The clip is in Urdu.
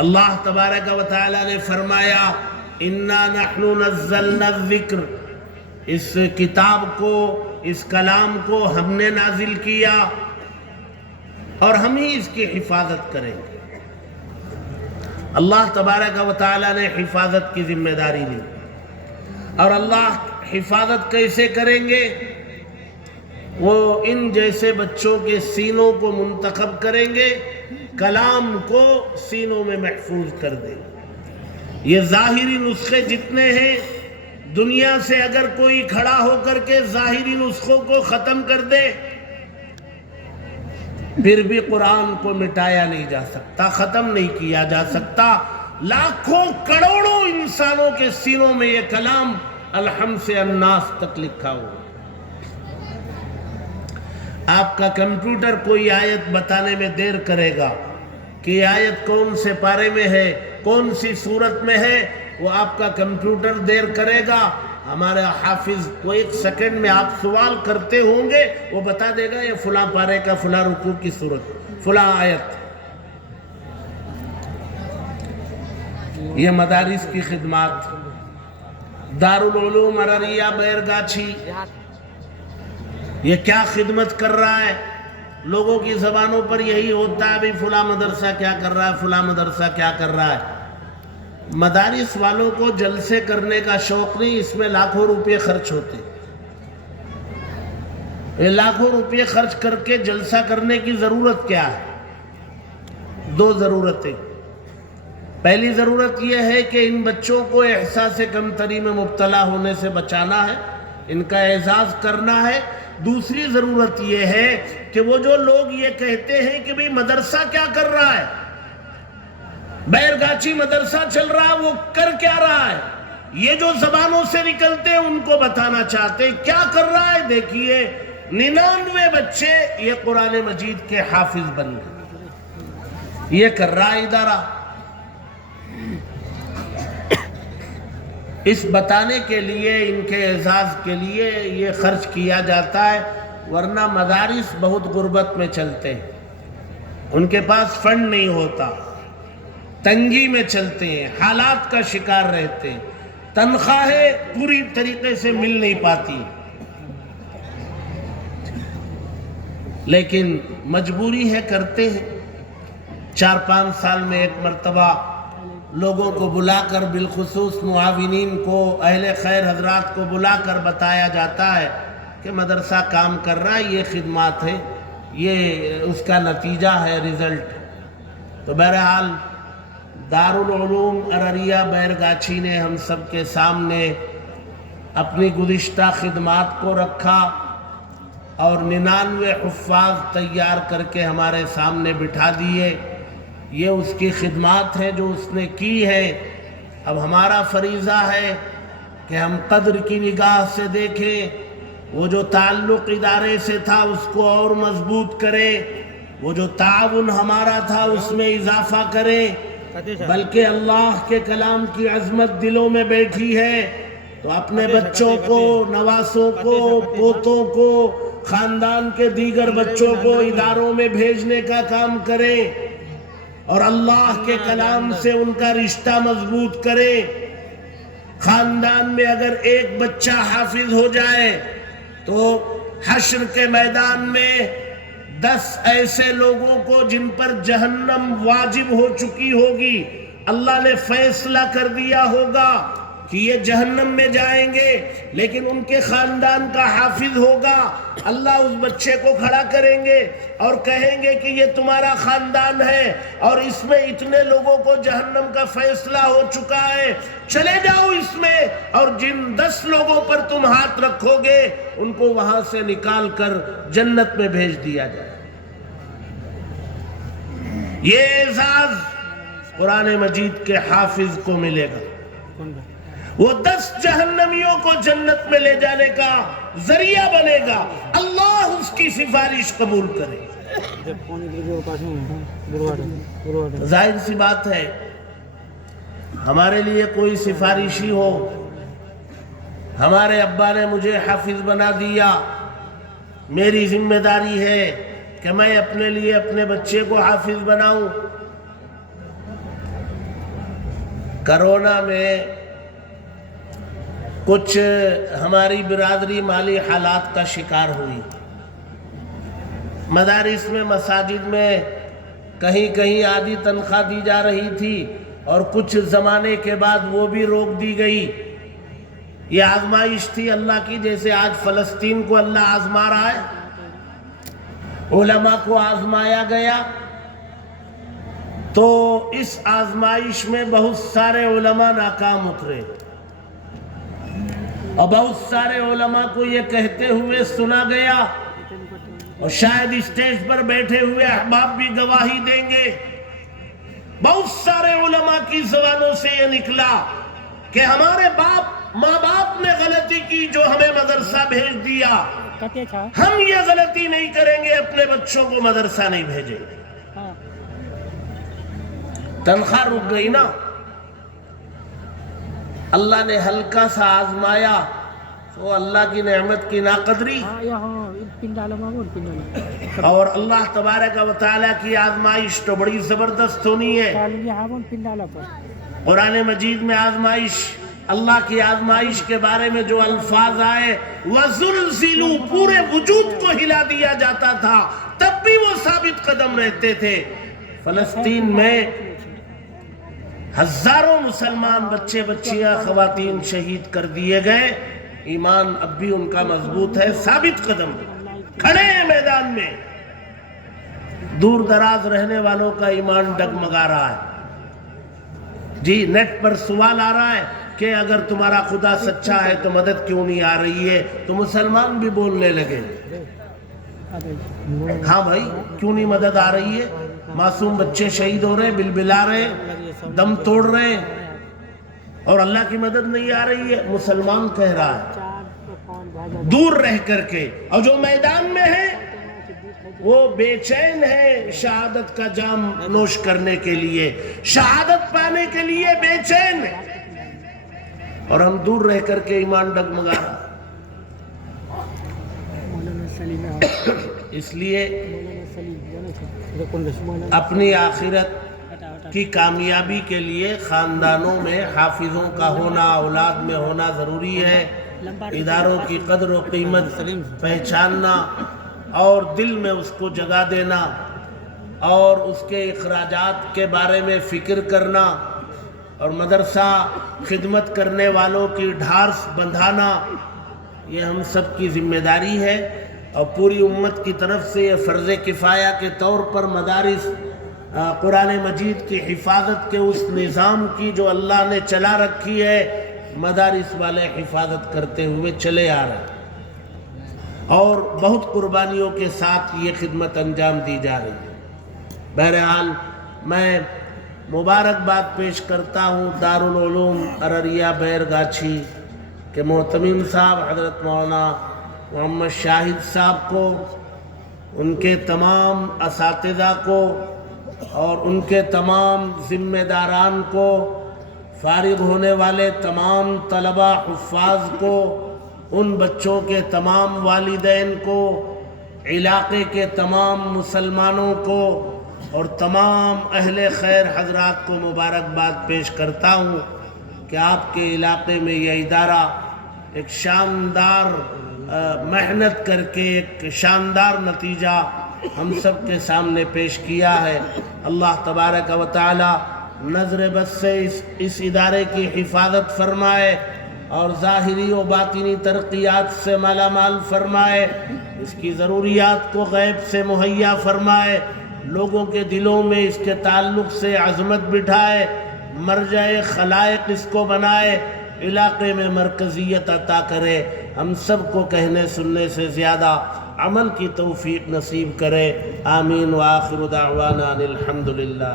اللہ تبارک و تعالیٰ نے فرمایا اِنَّا نَحْنُ نَزَّلْنَا الذِّكْرَ، اس کتاب کو، اس کلام کو ہم نے نازل کیا اور ہم ہی اس کی حفاظت کریں گے۔ اللہ تبارک و تعالیٰ نے حفاظت کی ذمہ داری لی، اور اللہ حفاظت کیسے کریں گے؟ وہ ان جیسے بچوں کے سینوں کو منتخب کریں گے، کلام کو سینوں میں محفوظ کر دیں گے۔ یہ ظاہری نسخے جتنے ہیں، دنیا سے اگر کوئی کھڑا ہو کر کے ظاہری نسخوں کو ختم کر دے، پھر بھی قرآن کو مٹایا نہیں جا سکتا، ختم نہیں کیا جا سکتا۔ لاکھوں کروڑوں انسانوں کے سینوں میں یہ کلام الحم سے الناس تک لکھا ہوا۔ آپ کا کمپیوٹر کوئی آیت بتانے میں دیر کرے گا کہ یہ آیت کون سے پارے میں ہے، کون سی سورت میں ہے، وہ آپ کا کمپیوٹر دیر کرے گا۔ ہمارے حافظ کو 1 سیکنڈ میں آپ سوال کرتے ہوں گے، وہ بتا دے گا یہ فلاں پارے کا فلاں رکوع کی سورت، فلاں آیت۔ یہ مدارس کی خدمات، دارالعلوم ارریہ بیرگاچھی، یہ کیا خدمت کر رہا ہے؟ لوگوں کی زبانوں پر یہی ہوتا ہے بھی فلاں مدرسہ کیا کر رہا ہے، فلاں مدرسہ کیا کر رہا ہے۔ مدارس والوں کو جلسے کرنے کا شوق نہیں، اس میں لاکھوں روپے خرچ ہوتے۔ یہ لاکھوں روپے خرچ کر کے جلسہ کرنے کی ضرورت کیا ہے؟ 2 ضرورتیں۔ پہلی ضرورت یہ ہے کہ ان بچوں کو احساس کمتری میں مبتلا ہونے سے بچانا ہے، ان کا اعزاز کرنا ہے۔ دوسری ضرورت یہ ہے کہ وہ جو لوگ یہ کہتے ہیں کہ بھئی مدرسہ کیا کر رہا ہے، بیرگاچھی مدرسہ چل رہا ہے، وہ کر کیا رہا ہے، یہ جو زبانوں سے نکلتے ہیں ان کو بتانا چاہتے ہیں کیا کر رہا ہے۔ دیکھیے 99 بچے یہ قرآن مجید کے حافظ بن گئے، یہ کر رہا ہے ادارہ۔ اس بتانے کے لیے، ان کے اعزاز کے لیے یہ خرچ کیا جاتا ہے، ورنہ مدارس بہت غربت میں چلتے ہیں، ان کے پاس فنڈ نہیں ہوتا، تنگی میں چلتے ہیں، حالات کا شکار رہتے ہیں، تنخواہیں پوری طریقے سے مل نہیں پاتی، لیکن مجبوری ہے، کرتے ہیں۔ 4-5 سال میں ایک مرتبہ لوگوں کو بلا کر، بالخصوص معاونین کو، اہل خیر حضرات کو بلا کر بتایا جاتا ہے کہ مدرسہ کام کر رہا ہے، یہ خدمات ہے، یہ اس کا نتیجہ ہے، رزلٹ۔ تو بہرحال دارالعلوم ارریہ بیرگاچھی نے ہم سب کے سامنے اپنی گزشتہ خدمات کو رکھا اور 99 حفاظ تیار کر کے ہمارے سامنے بٹھا دیے۔ یہ اس کی خدمات ہیں جو اس نے کی ہے۔ اب ہمارا فریضہ ہے کہ ہم قدر کی نگاہ سے دیکھیں، وہ جو تعلق ادارے سے تھا اس کو اور مضبوط کریں، وہ جو تعاون ہمارا تھا اس میں اضافہ کریں، بلکہ اللہ کے کلام کی عظمت دلوں میں بیٹھی ہے تو اپنے بچوں کو، نواسوں کو، پوتوں کو، خاندان کے دیگر بچوں کو اداروں میں بھیجنے کا کام کریں اور اللہ کے کلام سے ان کا رشتہ مضبوط کرے۔ خاندان میں اگر ایک بچہ حافظ ہو جائے تو حشر کے میدان میں 10 ایسے لوگوں کو جن پر جہنم واجب ہو چکی ہوگی، اللہ نے فیصلہ کر دیا ہوگا کہ یہ جہنم میں جائیں گے، لیکن ان کے خاندان کا حافظ ہوگا، اللہ اس بچے کو کھڑا کریں گے اور کہیں گے کہ یہ تمہارا خاندان ہے اور اس میں اتنے لوگوں کو جہنم کا فیصلہ ہو چکا ہے، چلے جاؤ اس میں، اور جن 10 لوگوں پر تم ہاتھ رکھو گے ان کو وہاں سے نکال کر جنت میں بھیج دیا جائے۔ یہ اعزاز قرآن مجید کے حافظ کو ملے گا، وہ 10 جہنمیوں کو جنت میں لے جانے کا ذریعہ بنے گا، اللہ اس کی سفارش قبول کرے۔ ظاہر سی بات ہے ہمارے لیے کوئی سفارشی ہو، ہمارے ابا نے مجھے حافظ بنا دیا، میری ذمہ داری ہے کہ میں اپنے لیے اپنے بچے کو حافظ بناؤں۔ کرونا میں کچھ ہماری برادری مالی حالات کا شکار ہوئی. مدارس میں مساجد میں کہیں کہیں آدھی تنخواہ دی جا رہی تھی اور کچھ زمانے کے بعد وہ بھی روک دی گئی. یہ آزمائش تھی اللہ کی. جیسے آج فلسطین کو اللہ آزما رہا ہے, علماء کو آزمایا گیا, تو اس آزمائش میں بہت سارے علماء ناکام اترے اور بہت سارے علماء کو یہ کہتے ہوئے سنا گیا, اور شاید اسٹیج پر بیٹھے ہوئے احباب بھی گواہی دیں گے, بہت سارے علماء کی زبانوں سے یہ نکلا کہ ہمارے ماں باپ نے غلطی کی جو ہمیں مدرسہ بھیج دیا, ہم یہ غلطی نہیں کریں گے, اپنے بچوں کو مدرسہ نہیں بھیجیں گے. تنخواہ رک گئی نا. اللہ نے ہلکا سا آزمایا تو اللہ کی نعمت کی ناقدری, اور اللہ تبارک و تعالیٰ کی آزمائش تو بڑی زبردست ہونی ہے. قرآن مجید میں آزمائش, اللہ کی آزمائش کے بارے میں جو الفاظ آئے, وَزُلْزِلُوا, پورے وجود کو ہلا دیا جاتا تھا, تب بھی وہ ثابت قدم رہتے تھے. فلسطین میں ہزاروں مسلمان بچے بچیاں خواتین شہید کر دیے گئے, ایمان اب بھی ان کا مضبوط ہے, ثابت قدم کھڑے ہیں میدان میں. دور دراز رہنے والوں کا ایمان ڈگمگا رہا ہے. جی نیٹ پر سوال آ رہا ہے کہ اگر تمہارا خدا سچا ہے تو مدد کیوں نہیں آ رہی ہے, تو مسلمان بھی بولنے لگے, ہاں بھائی کیوں نہیں مدد آ رہی ہے, معصوم بچے شہید ہو رہے ہیں, بلبلا رہے ہیں, دم توڑ رہے ہیں, اور اللہ کی مدد نہیں آ رہی ہے. مسلمان کہہ رہا ہے دور رہ کر کے, اور جو میدان میں ہے وہ بے چین ہے شہادت کا جام نوش کرنے کے لیے, شہادت پانے کے لیے بے چین ہے, اور ہم دور رہ کر کے ایمان ڈگمگا رہا. اس لیے اپنی آخرت کی کامیابی کے لیے خاندانوں میں حافظوں کا ہونا, اولاد میں ہونا ضروری ہے. اداروں کی قدر و قیمت پہچاننا اور دل میں اس کو جگہ دینا اور اس کے اخراجات کے بارے میں فکر کرنا, اور مدرسہ خدمت کرنے والوں کی ڈھارس بندھانا, یہ ہم سب کی ذمہ داری ہے. اور پوری امت کی طرف سے یہ فرض کفایہ کے طور پر مدارس قرآن مجید کی حفاظت کے اس نظام کی جو اللہ نے چلا رکھی ہے, مدارس والے حفاظت کرتے ہوئے چلے آ رہے ہیں, اور بہت قربانیوں کے ساتھ یہ خدمت انجام دی جا رہی ہے. بہرحال میں مبارکباد پیش کرتا ہوں دارالعلوم ارریہ بیرگاچھی کے محتمم صاحب حضرت مولانا محمد شاہد صاحب کو, ان کے تمام اساتذہ کو اور ان کے تمام ذمہ داران کو, فارغ ہونے والے تمام طلباء حفاظ کو, ان بچوں کے تمام والدین کو, علاقے کے تمام مسلمانوں کو اور تمام اہل خیر حضرات کو مبارکباد پیش کرتا ہوں کہ آپ کے علاقے میں یہ ادارہ ایک شاندار محنت کر کے ایک شاندار نتیجہ ہم سب کے سامنے پیش کیا ہے. اللہ تبارک و تعالی نظر بس سے اس ادارے کی حفاظت فرمائے اور ظاہری و باطنی ترقیات سے مالا مال فرمائے, اس کی ضروریات کو غیب سے مہیا فرمائے, لوگوں کے دلوں میں اس کے تعلق سے عظمت بٹھائے, مرجع خلائق اس کو بنائے, علاقے میں مرکزیت عطا کرے. ہم سب کو کہنے سننے سے زیادہ عمل کی توفیق نصیب کرے. آمین. وآخر دعوانا الحمدللہ.